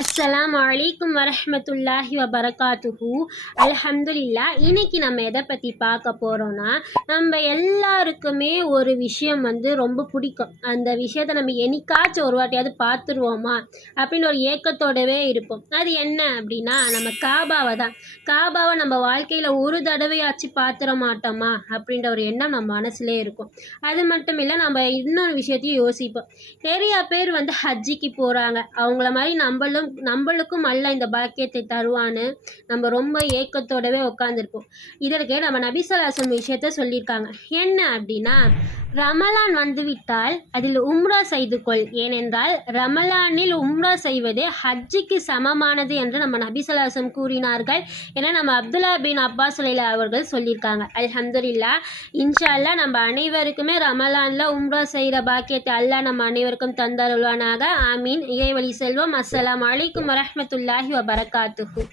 அஸ்ஸலாமு அலைக்கும் வரஹ்மத்துல்லாஹி வபரகாத்துஹு. அல்ஹம்துலில்லா. இன்னைக்கு நம்ம எதை பற்றி பார்க்க போகிறோன்னா, நம்ம எல்லாருக்குமே ஒரு விஷயம் ரொம்ப பிடிக்கும். அந்த விஷயத்தை நம்ம என்னைக்காச்சும் ஒரு வாட்டியாவது பார்த்துருவோமா அப்படின்னு ஒரு ஏக்கத்தோடவே இருப்போம். அது என்ன அப்படின்னா, நம்ம காபாவை தான். காபாவை நம்ம வாழ்க்கையில் ஒரு தடவையாச்சு பார்த்துட மாட்டோமா அப்படின்ற ஒரு எண்ணம் நம்ம மனசுலே இருக்கும். அது மட்டும் இல்லை, நம்ம இன்னொரு விஷயத்தையும் யோசிப்போம். நிறையா பேர் ஹஜ்ஜிக்கு போகிறாங்க. அவங்கள மாதிரி நம்மளுக்கும் அல்ல இந்த பாக்கியத்தை தருவான்னு நம்ம ரொம்ப ஏக்கத்தோடவே உட்காந்துருப்போம். இதற்கு நம்ம நபி ஸல்லல்லாஹு அலைஹி வஸல்லம் விஷயத்த சொல்லியிருக்காங்க. என்ன அப்படின்னா, ரமலான் வந்துவிட்டால் அதில் உம்ரா செய்து கொள். ஏனென்றால் ரமலானில் உம்ரா செய்வது ஹஜ்ஜிக்கு சமமானது என்று நம்ம நபி ஸல்லல்லாஹு அலைஹி வஸல்லம் கூறினார்கள் என நம்ம அப்துல்லா பின் அப்பாஸ் ரலியல்லாஹு அவர்கள் சொல்லியிருக்காங்க. அல்ஹம்துலில்லாஹ். இன்ஷா அல்லாஹ் நம்ம அனைவருக்குமே ரமலானில் உம்ரா செய்கிற பாக்கியத்தை அல்லாஹ் நம்ம அனைவருக்கும் தந்தருள்வானாக. ஆமீன். இறைவழி செல்வம். அஸ்ஸலாமு அலைக்கும் வரஹ்மத்துல்லாஹி வபரகாத்துஹு.